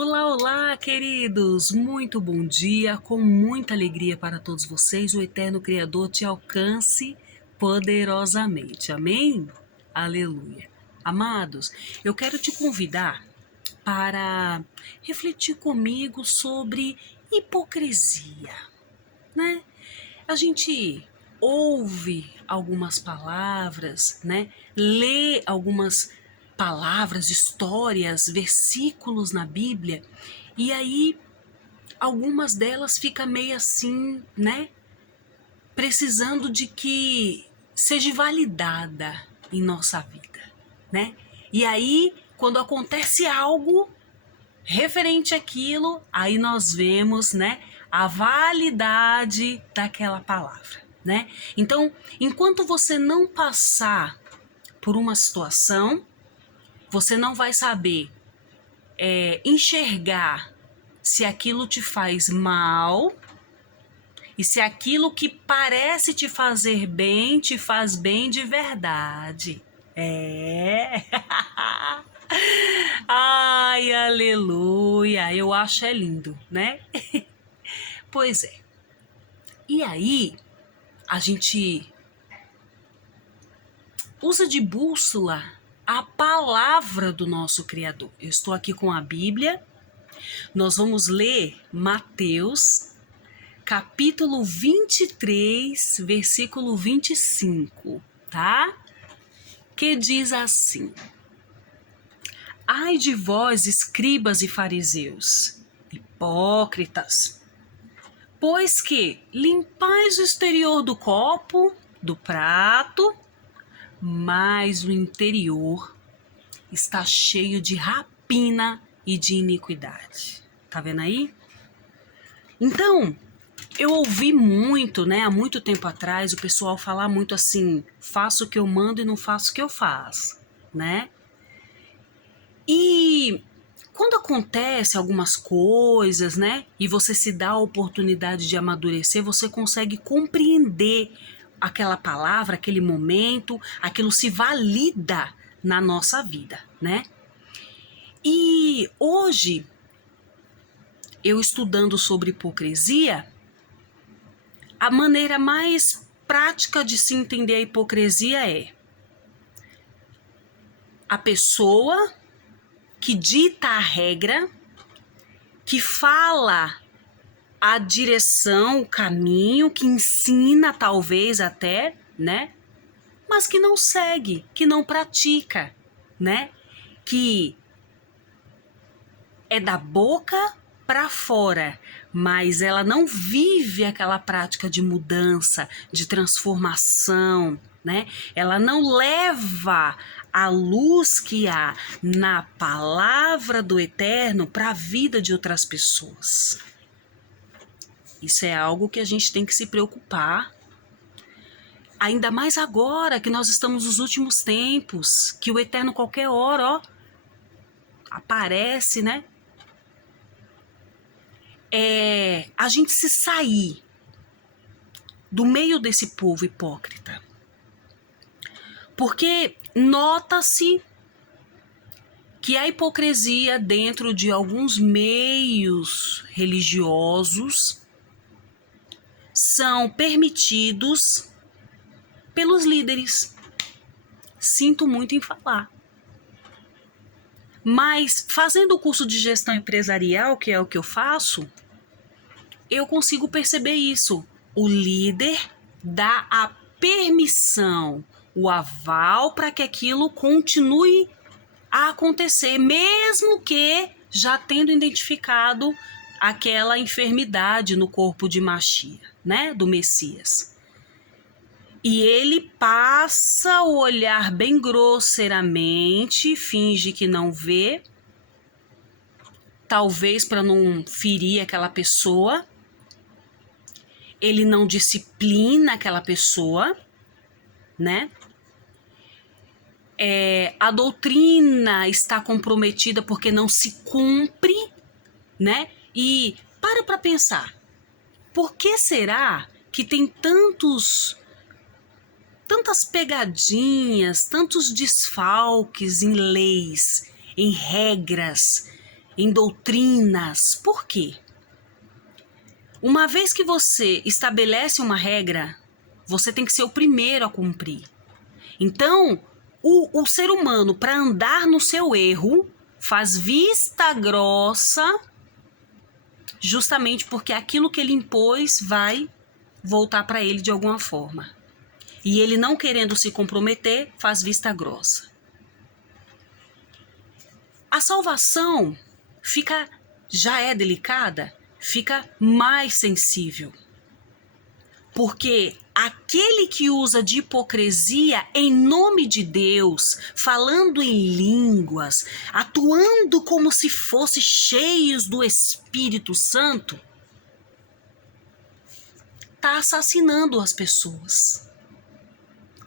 Olá, olá, queridos! Muito bom dia, com muita alegria para todos vocês. O Eterno Criador te alcance poderosamente. Amém? Aleluia. Amados, eu quero te convidar para refletir comigo sobre hipocrisia, né? A gente ouve algumas palavras, né? Lê algumas palavras, histórias, versículos na Bíblia, e aí algumas delas fica meio assim, né? Precisando de que seja validada em nossa vida, né? E aí, quando acontece algo referente àquilo, aí nós vemos, né, a validade daquela palavra, né? Então, enquanto você não passar por uma situação, você não vai saber enxergar se aquilo te faz mal e se aquilo que parece te fazer bem te faz bem de verdade. É. Ai, aleluia. Eu acho lindo, né? Pois é. E aí, a gente usa de bússola a palavra do nosso Criador. Eu estou aqui com a Bíblia. Nós vamos ler Mateus, capítulo 23, versículo 25, tá? Que diz assim: Ai de vós, escribas e fariseus, hipócritas, pois que limpais o exterior do copo, do prato, mas o interior está cheio de rapina e de iniquidade. Tá vendo aí? Então, eu ouvi muito, né, há muito tempo atrás, o pessoal falar muito assim: faço o que eu mando e não faço o que eu faço, né? E quando acontece algumas coisas, né, e você se dá a oportunidade de amadurecer, você consegue compreender aquela palavra, aquele momento, aquilo se valida na nossa vida, né? E hoje, eu estudando sobre hipocrisia, a maneira mais prática de se entender a hipocrisia é a pessoa que dita a regra, que fala a direção, o caminho, que ensina talvez até, né? Mas que não segue, que não pratica, né? Que é da boca para fora, mas ela não vive aquela prática de mudança, de transformação, né? Ela não leva a luz que há na palavra do Eterno para a vida de outras pessoas. Isso é algo que a gente tem que se preocupar. Ainda mais agora que nós estamos nos últimos tempos, que o Eterno qualquer hora, ó, aparece, né? A gente se sair do meio desse povo hipócrita. Porque nota-se que a hipocrisia dentro de alguns meios religiosos são permitidos pelos líderes. Sinto muito em falar. Mas fazendo o curso de gestão empresarial, que é o que eu faço, eu consigo perceber isso. O líder dá a permissão, o aval para que aquilo continue a acontecer, mesmo que já tendo identificado aquela enfermidade no corpo de Machia, né, do Messias. E ele passa o olhar bem grosseiramente, finge que não vê, talvez para não ferir aquela pessoa. Ele não disciplina aquela pessoa, né? A doutrina está comprometida porque não se cumpre, né? E para pensar, por que será que tem tantas pegadinhas, tantos desfalques em leis, em regras, em doutrinas. Por quê? Uma vez que você estabelece uma regra, você tem que ser o primeiro a cumprir. Então, o ser humano, para andar no seu erro, faz vista grossa, justamente porque aquilo que ele impôs vai voltar para ele de alguma forma. E ele, não querendo se comprometer, faz vista grossa. A salvação já é delicada, fica mais sensível. Porque aquele que usa de hipocrisia em nome de Deus, falando em línguas, atuando como se fossem cheios do Espírito Santo, está assassinando as pessoas.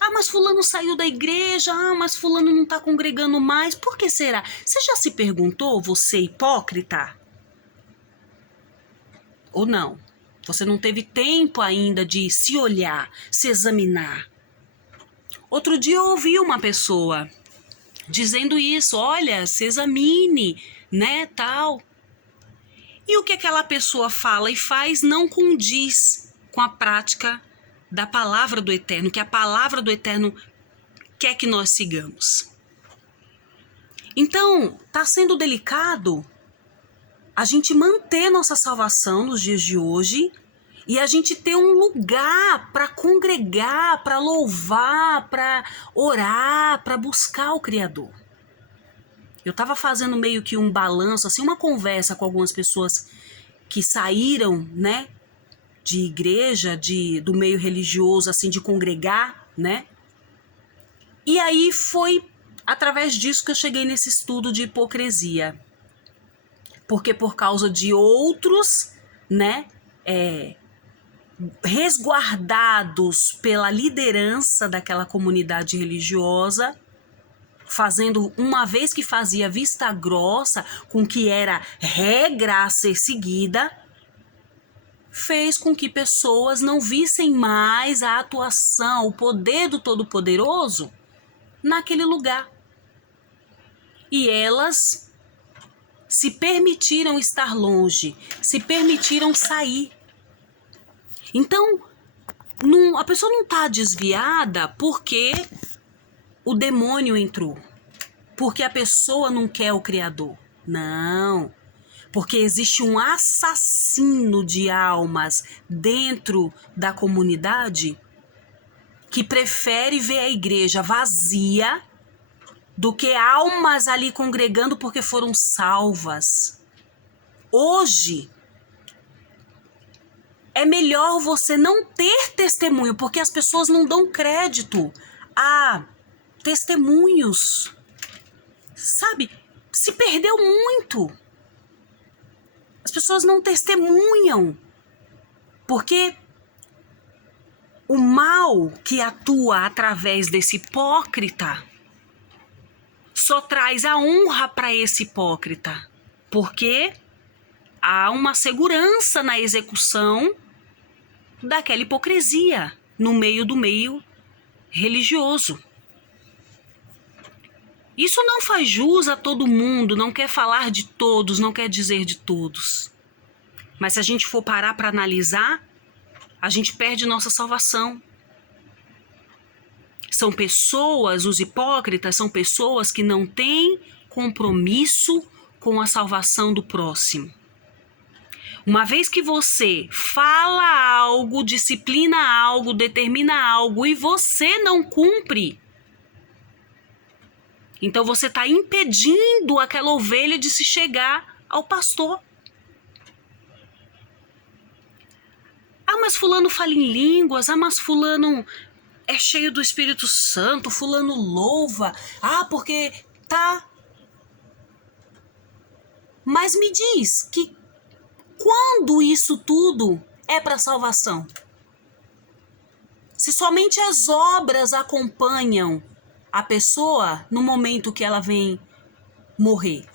Ah, mas fulano saiu da igreja, mas fulano não está congregando mais. Por que será? Você já se perguntou, você hipócrita? Ou não? Você não teve tempo ainda de se olhar, se examinar. Outro dia eu ouvi uma pessoa dizendo isso, olha, se examine, né, tal. E o que aquela pessoa fala e faz não condiz com a prática da palavra do Eterno, que a palavra do Eterno quer que nós sigamos. Então, está sendo delicado a gente manter nossa salvação nos dias de hoje e a gente ter um lugar para congregar, para louvar, para orar, para buscar o Criador. Eu estava fazendo meio que um balanço, assim, uma conversa com algumas pessoas que saíram, né, de igreja, do meio religioso, assim, de congregar, né? E aí foi através disso que eu cheguei nesse estudo de hipocrisia. Porque por causa de outros, né, resguardados pela liderança daquela comunidade religiosa, fazendo, uma vez que fazia vista grossa com que era regra a ser seguida, fez com que pessoas não vissem mais a atuação, o poder do Todo-Poderoso naquele lugar. E elas se permitiram estar longe, se permitiram sair. Então, a pessoa não está desviada porque o demônio entrou, porque a pessoa não quer o Criador. Não. Porque existe um assassino de almas dentro da comunidade que prefere ver a igreja vazia do que almas ali congregando porque foram salvas. Hoje, é melhor você não ter testemunho, porque as pessoas não dão crédito a testemunhos. Sabe? Se perdeu muito. As pessoas não testemunham, porque o mal que atua através desse hipócrita só traz a honra para esse hipócrita, porque há uma segurança na execução daquela hipocrisia no meio do meio religioso. Isso não faz jus a todo mundo, não quer falar de todos, não quer dizer de todos. Mas se a gente for parar para analisar, a gente perde nossa salvação. São pessoas, os hipócritas são pessoas que não têm compromisso com a salvação do próximo. Uma vez que você fala algo, disciplina algo, determina algo e você não cumpre, então você está impedindo aquela ovelha de se chegar ao pastor. Ah, mas fulano fala em línguas, mas fulano é cheio do Espírito Santo, fulano louva, porque tá. Mas me diz que quando isso tudo é para salvação? Se somente as obras acompanham a pessoa no momento que ela vem morrer.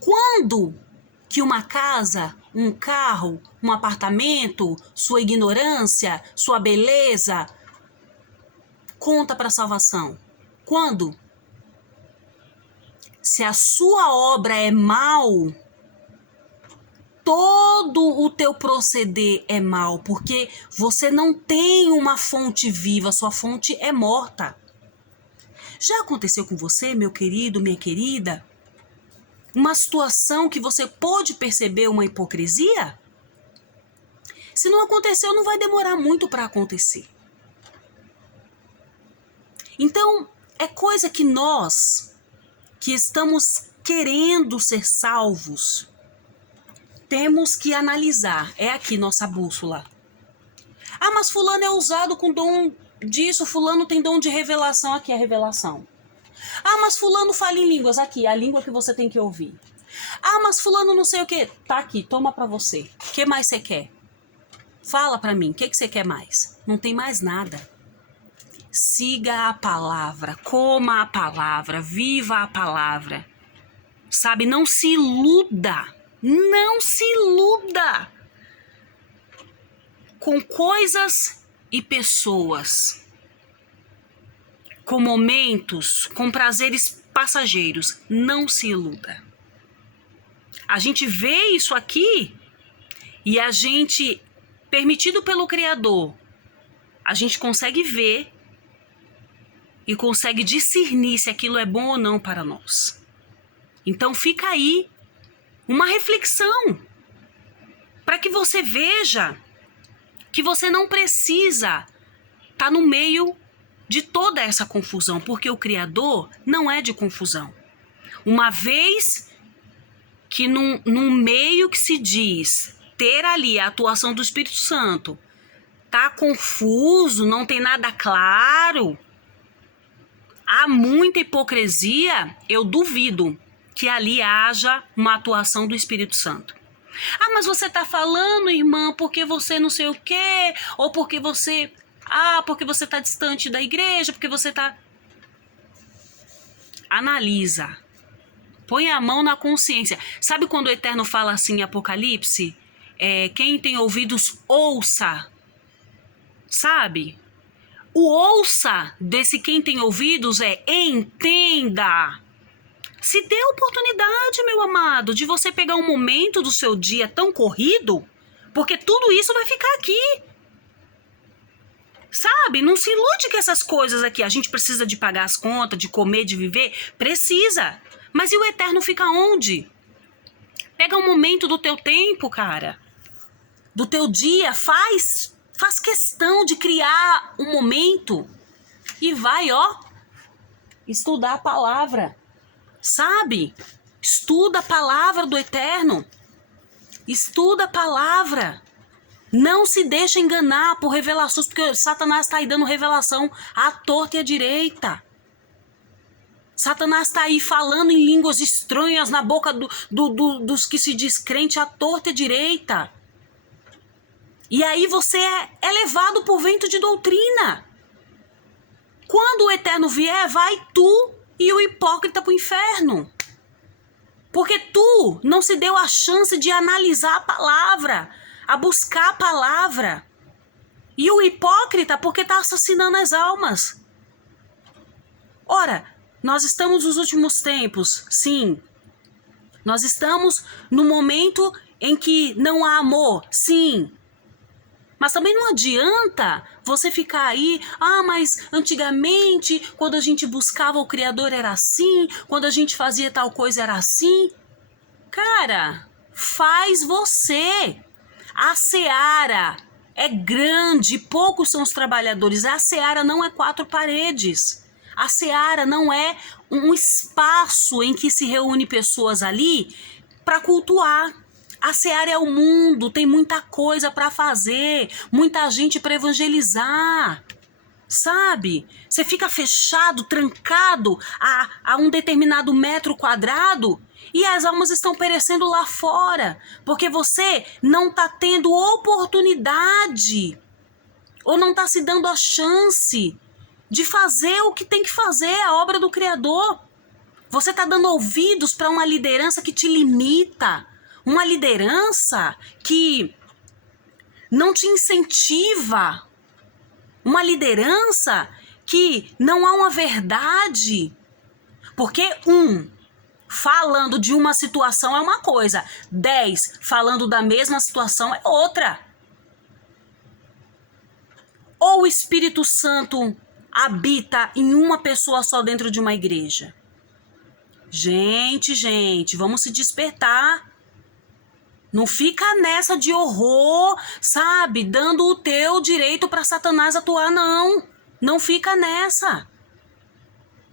Quando que uma casa, um carro, um apartamento, sua ignorância, sua beleza conta para salvação? Quando? se a sua obra é mal, todo o teu proceder é mal, porque você não tem uma fonte viva, sua fonte é morta. Já aconteceu com você, meu querido, minha querida, uma situação que você pôde perceber uma hipocrisia? Se não aconteceu, não vai demorar muito para acontecer. Então, é coisa que nós, que estamos querendo ser salvos, temos que analisar. É aqui nossa bússola. Ah, mas fulano é usado com dom disso, fulano tem dom de revelação. Aqui é a revelação. Ah, mas fulano fala em línguas. Aqui, a língua que você tem que ouvir. Ah, mas fulano não sei o que. Tá aqui, toma pra você. O que mais você quer? Fala pra mim, o que você quer mais? Não tem mais nada. Siga a palavra, coma a palavra, viva a palavra. Sabe, não se iluda. Não se iluda com coisas e pessoas, com momentos, com prazeres passageiros. Não se iluda. A gente vê isso aqui e a gente, permitido pelo Criador, a gente consegue ver e consegue discernir se aquilo é bom ou não para nós. Então fica aí uma reflexão para que você veja que você não precisa estar no meio de toda essa confusão, porque o Criador não é de confusão. Uma vez que num meio que se diz ter ali a atuação do Espírito Santo, tá confuso, não tem nada claro, há muita hipocrisia, eu duvido que ali haja uma atuação do Espírito Santo. Ah, mas você tá falando, irmã, porque você não sei o quê, ou porque você... Ah, porque você tá distante da igreja, porque você tá... Analisa. Põe a mão na consciência. Sabe quando o Eterno fala assim em Apocalipse? Quem tem ouvidos, ouça. Sabe? O ouça desse quem tem ouvidos é entenda. Se dê a oportunidade, meu amado, de você pegar um momento do seu dia tão corrido, porque tudo isso vai ficar aqui. Sabe? Não se ilude com essas coisas aqui. A gente precisa de pagar as contas, de comer, de viver? Precisa. Mas e o eterno fica onde? Pega um momento do teu tempo, cara. Do teu dia, faz questão de criar um momento e vai, estudar a palavra. Sabe? Estuda a palavra do Eterno. Estuda a palavra. Não se deixa enganar por revelações, porque Satanás está aí dando revelação à torta e à direita. Satanás está aí falando em línguas estranhas na boca dos que se diz crente à torta e à direita. E aí você é levado por vento de doutrina. Quando o Eterno vier, vai tu e o hipócrita para o inferno. Porque tu não se deu a chance de analisar a palavra, a buscar a palavra. E o hipócrita porque está assassinando as almas. Ora, nós estamos nos últimos tempos, sim. Nós estamos no momento em que não há amor, sim. Mas também não adianta você ficar aí, mas antigamente, quando a gente buscava o Criador era assim, quando a gente fazia tal coisa era assim. Cara, faz você. A seara é grande, poucos são os trabalhadores. A seara não é 4 paredes. A seara não é um espaço em que se reúne pessoas ali para cultuar. A seara é o mundo, tem muita coisa para fazer, muita gente para evangelizar, sabe? Você fica fechado, trancado a um determinado metro quadrado e as almas estão perecendo lá fora, porque você não está tendo oportunidade ou não está se dando a chance de fazer o que tem que fazer, a obra do Criador. Você está dando ouvidos para uma liderança que te limita, uma liderança que não te incentiva, uma liderança que não há uma verdade. Porque falando de uma situação é uma coisa, 10 falando da mesma situação é outra. Ou o Espírito Santo habita em uma pessoa só dentro de uma igreja? Gente, vamos se despertar. Não fica nessa de horror, sabe? Dando o teu direito para Satanás atuar, não. Não fica nessa.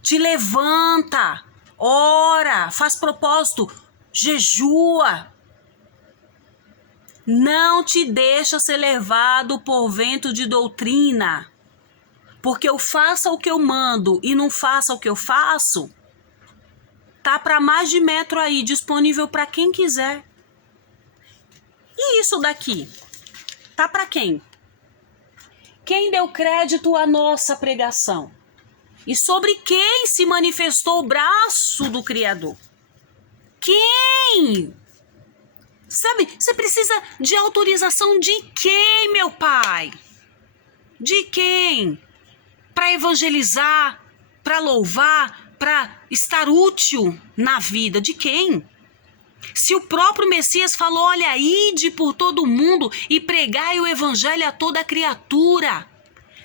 Te levanta, ora, faz propósito, jejua. Não te deixa ser levado por vento de doutrina. Porque eu faça o que eu mando e não faça o que eu faço, tá para mais de metro aí, disponível para quem quiser. E isso daqui? Tá para quem? Quem deu crédito à nossa pregação? E sobre quem se manifestou o braço do Criador? Quem? Sabe, você precisa de autorização de quem, meu pai? De quem? Para evangelizar, para louvar, para estar útil na vida de quem? Se o próprio Messias falou, olha, ide por todo mundo e pregai o evangelho a toda criatura,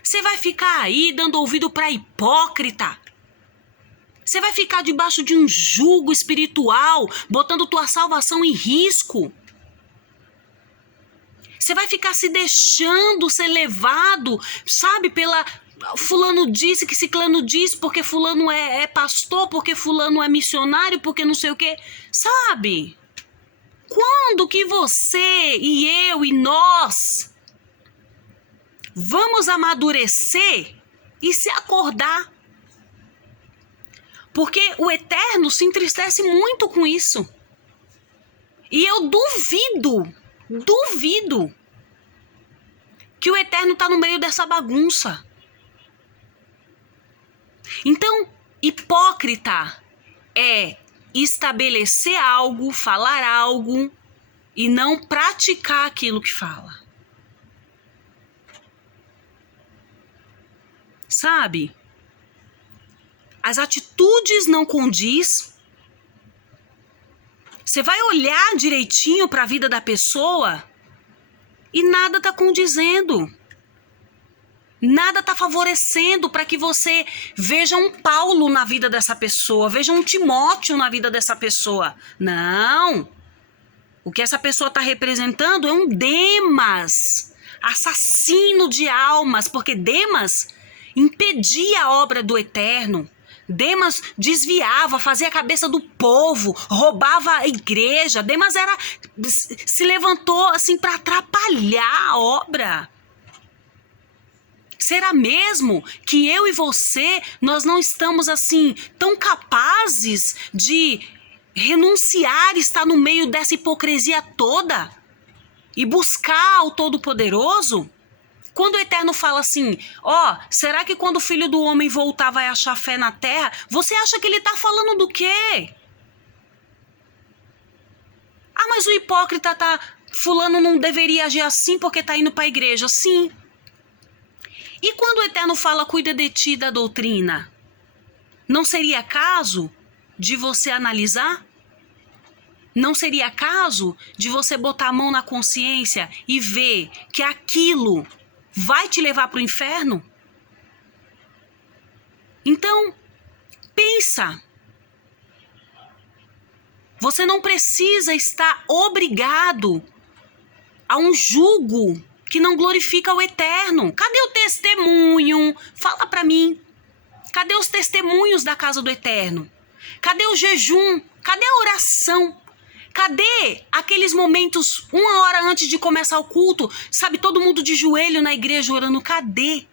você vai ficar aí dando ouvido para hipócrita? Você vai ficar debaixo de um jugo espiritual, botando tua salvação em risco? Você vai ficar se deixando ser levado, sabe, pela... Fulano disse que ciclano disse, porque fulano é pastor, porque fulano é missionário, porque não sei o quê. Sabe? Quando que você e eu e nós vamos amadurecer e se acordar? Porque o Eterno se entristece muito com isso. E eu duvido que o Eterno está no meio dessa bagunça. Então, hipócrita é estabelecer algo, falar algo e não praticar aquilo que fala. Sabe? As atitudes não condiz. Você vai olhar direitinho para a vida da pessoa e nada está condizendo. Nada está favorecendo para que você veja um Paulo na vida dessa pessoa, veja um Timóteo na vida dessa pessoa. Não. O que essa pessoa está representando é um Demas, assassino de almas, porque Demas impedia a obra do Eterno. Demas desviava, fazia a cabeça do povo, roubava a igreja. Demas se levantou assim para atrapalhar a obra. Será mesmo que eu e você, nós não estamos assim tão capazes de renunciar, estar no meio dessa hipocrisia toda e buscar o Todo-Poderoso? Quando o Eterno fala assim, será que quando o Filho do Homem voltar vai achar fé na terra? Você acha que ele está falando do quê? Ah, mas o hipócrita fulano não deveria agir assim porque está indo para a igreja. Sim. E quando o Eterno fala, cuida de ti da doutrina, não seria caso de você analisar? Não seria caso de você botar a mão na consciência e ver que aquilo vai te levar para o inferno? Então, pensa. Você não precisa estar obrigado a um jugo que não glorifica o Eterno. Cadê o testemunho? Fala para mim. Cadê os testemunhos da casa do Eterno? Cadê o jejum? Cadê a oração? Cadê aqueles momentos 1 hora antes de começar o culto? Sabe, todo mundo de joelho na igreja orando. Cadê?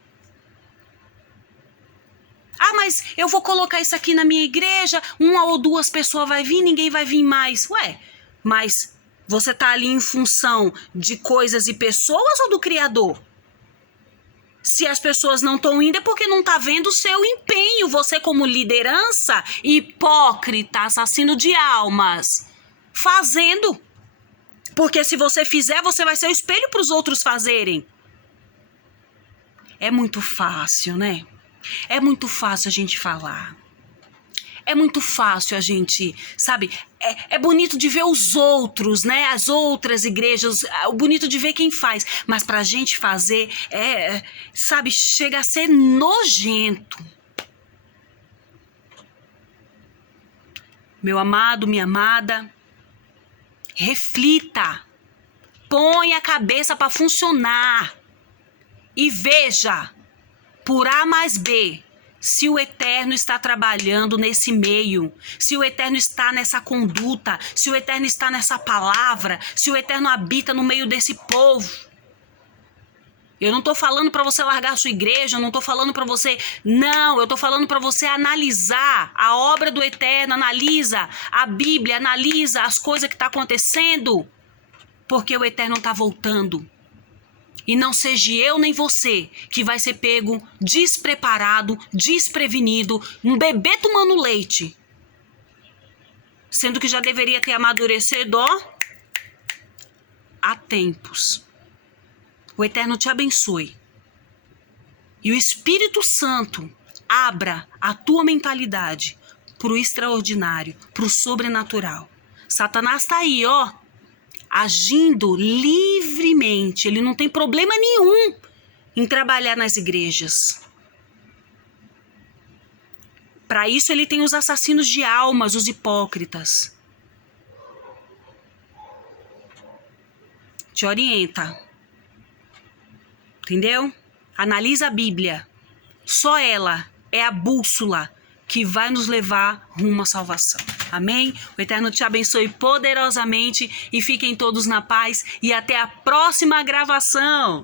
Ah, mas eu vou colocar isso aqui na minha igreja, 1 ou 2 pessoas vai vir, ninguém vai vir mais. Ué, mas você tá ali em função de coisas e pessoas ou do Criador? Se as pessoas não estão indo é porque não tá vendo o seu empenho. Você como liderança, hipócrita, assassino de almas, fazendo. Porque se você fizer, você vai ser o espelho para os outros fazerem. É muito fácil, né? É muito fácil a gente falar. é muito fácil a gente, sabe? É bonito de ver os outros, né? As outras igrejas, é bonito de ver quem faz. Mas pra gente fazer, sabe, chega a ser nojento. Meu amado, minha amada, reflita. Põe a cabeça para funcionar. E veja, por A mais B, se o Eterno está trabalhando nesse meio, se o Eterno está nessa conduta, se o Eterno está nessa palavra, se o Eterno habita no meio desse povo. Eu não estou falando para você largar a sua igreja, eu não estou falando para você... Não, eu estou falando para você analisar a obra do Eterno, analisa a Bíblia, analisa as coisas que estão acontecendo, porque o Eterno está voltando. E não seja eu nem você que vai ser pego despreparado, desprevenido, um bebê tomando leite. Sendo que já deveria ter amadurecido, há tempos. O Eterno te abençoe. E o Espírito Santo abra a tua mentalidade para o extraordinário, para o sobrenatural. Satanás está aí, agindo livremente. Ele não tem problema nenhum em trabalhar nas igrejas. Para isso ele tem os assassinos de almas, os hipócritas. Te orienta. Entendeu? Analisa a Bíblia. Só ela é a bússola que vai nos levar rumo à salvação. Amém? O Eterno te abençoe poderosamente e fiquem todos na paz e até a próxima gravação.